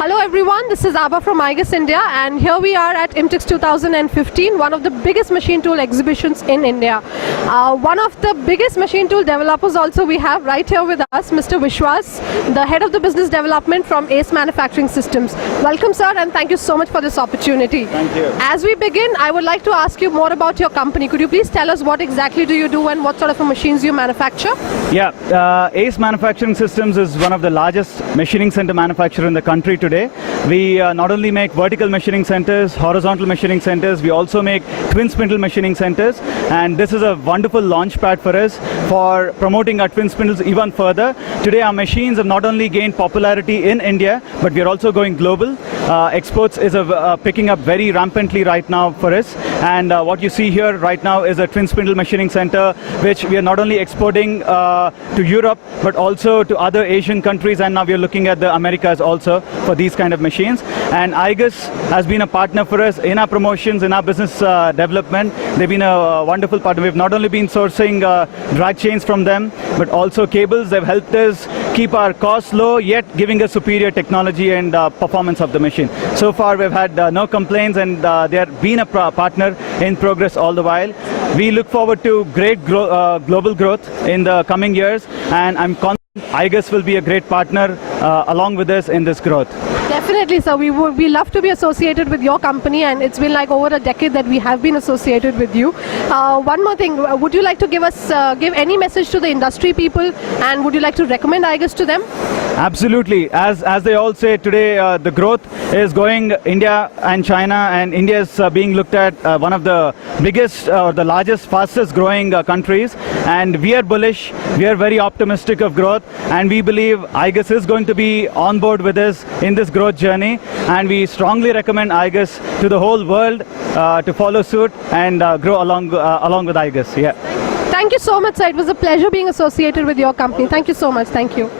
Hello everyone, this is Abba from IGUS India, and here we are at IMTEX 2015, one of the biggest machine tool exhibitions in India. One of the biggest machine tool developers also we have right here with us, Mr. Vishwas, the head of the business development from ACE Manufacturing Systems. Welcome sir, and thank you so much for this opportunity. Thank you. As we begin, I would like to ask you more about your company. Could you please tell us what exactly do you do and what sort of machines you manufacture? Yeah, ACE Manufacturing Systems is one of the largest machining center manufacturer in the country today. We not only make vertical machining centers, horizontal machining centers, we also make twin spindle machining centers, and this is a wonderful launch pad for us for promoting our twin spindles even further. Today our machines have not only gained popularity in India, but we are also going global. Exports is picking up very rampantly right now for us, and what you see here right now is a twin spindle machining center which we are not only exporting to Europe but also to other Asian countries, and now we are looking at the Americas also for these kind of machines. And IGUS has been a partner for us in our promotions, in our business development. They've been a wonderful partner. We've not only been sourcing drag chains from them, but also cables. They've helped us keep our costs low, yet giving us superior technology and performance of the machine. So far we've had no complaints, and they have been a partner in progress all the while. We look forward to great global growth in the coming years, and I'm confident IGUS will be a great partner along with us in this growth. Definitely, sir. We love to be associated with your company, and it's been like over a decade that we have been associated with you. One more thing, would you like to give any message to the industry people, and would you like to recommend IGUS to them? Absolutely. As they all say today, the growth is going India and China, and India is being looked at one of the biggest, the largest, fastest growing countries, and we are bullish. We are very optimistic of growth, and we believe IGUS is going to be on board with us in this growth journey, and we strongly recommend IGUS to the whole world to follow suit and grow along with IGUS. Yeah. Thank you so much, sir. It was a pleasure being associated with your company. Thank you so much. Thank you.